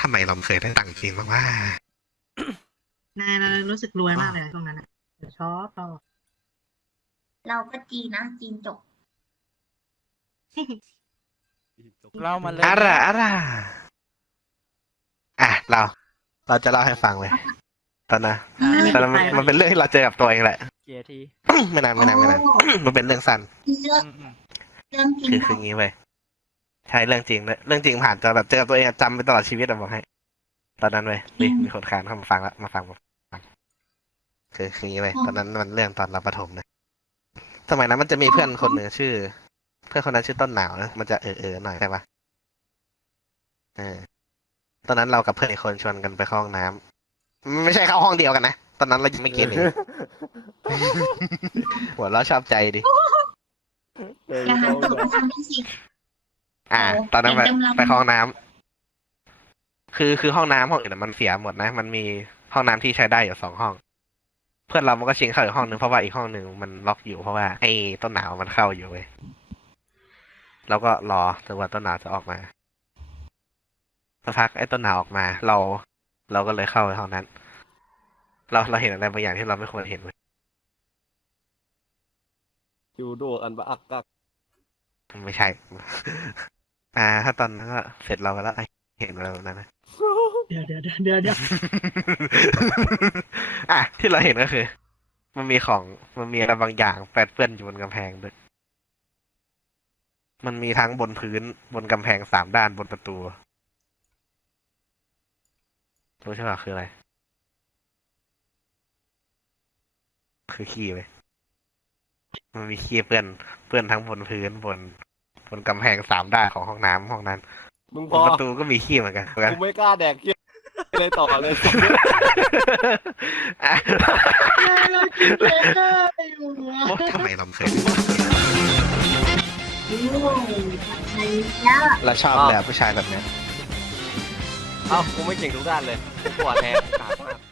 ทำไมเราเคยได้ตังค์จริงบ้างว่า นายเรารู้สึกรวยมากเลยตรงนั้นอะชอบชอบเราก็จีนนะจีนจบเรามาเลยอะไรอะไรอะเรา เราจะเล่าให้ฟังเลย ตอนนั้นตอนนั้นมันมันเป็นเรื่องที่เราเจอกับตัวเองแหละ เกียร์ที ไม่นานไม่นานไม่นานมันเป็นเรื่องสั้น เรื่องอืมอืมเรื่องจริงคือคืออย่างนี้เว้ย ใช่เรื่องจริงเลยเรื่องจริงผ่านจนแบบเจอกับตัวเองอะจำไปตลอดชีวิตอะบอกให้ ตอนนั้นเว้ยนี่มีคนคานเข้ามาฟังแล้วมาฟังมาฟังคือคืออย่างนี้เว้ยตอนนั้นมันเรื่องตอนเราประถมเลยสมัยนั้นมันจะมีเพื่อนคนหนึ่งชื่อ เพื่อนคนนั้นชื่อต้นหนาวนะมันจะเออเออหน่อยใช่ปะเออตอนนั้นเรากับเพื่อนอีกคนชวนกันไปเข้าห้องน้ำไม่ใช่เข้าห้องเดียวกันนะ ตอนนั้นเรายังไม่กินเลยหัวเราะชอบใจดิ อย่าหันตูดมาทางนี้สิ อ่าโอ้ตอนนั้นไปเต็มลำไปเข้าห้องน้ำคือคือห้องน้ำห้องอื่นนะมันเสียหมดนะ มันมีห้องน้ำที่ใช้ได้อยู่สองห้อง เพื่อนเรามันก็ชิงเข้าอีกห้องนึงเพราะว่าอีกห้องหนึ่งมันล็อกอยู่เพราะว่าไอ้ต้นหนาวมันเข้าอยู่เว้ยเราก็รอจนกว่าต้นหนาวจะออกมาสักพักไอ้ต้นหนาวออกมา เรา เราก็เลยเข้าไปห้องนั้น เราเราเห็นอะไรบางอย่างที่เราไม่ควรเห็นเว้ยอยู่ดูอันบะอักกักไม่ใช่ อ่า ถ้าตอนนั้นก็เสร็จเราไปแล้วไอ้เห็นอะไรแบบนั้นนะ เดี๋ยวเดี๋ยวเดี๋ยวเดี๋ยวเดี๋ยวอะที่เราเห็นก็คือ มันมีของมันมีอะไรบางอย่างแปดเปื้อนอยู่บนกำแพงด้วยมันมีทั้งบนพื้นบนกำแพงสามด้านบนประตูรู้ใช่ป่ะคืออะไร คือขี้เลยมันมีขี้เปื้อนเปื้อนทั้งบนพื้นบน บนกำแพงสามด้านของห้องน้ำห้องนั้นมึงบพนอประตูก็มีขี้เหมือนกันเหมือนกัน กูไม่กล้าแดกเคี้ยเลยต่อเลย อะเรากินเลยได้อยู่วะทำไมเราเคยโอ้ยใช่แล้วเราชอบแบบผู้ชายแบบเนี้ย เอ้ากูไม่เก่งทุกด้านเลยกูปวดแทนขาดมาก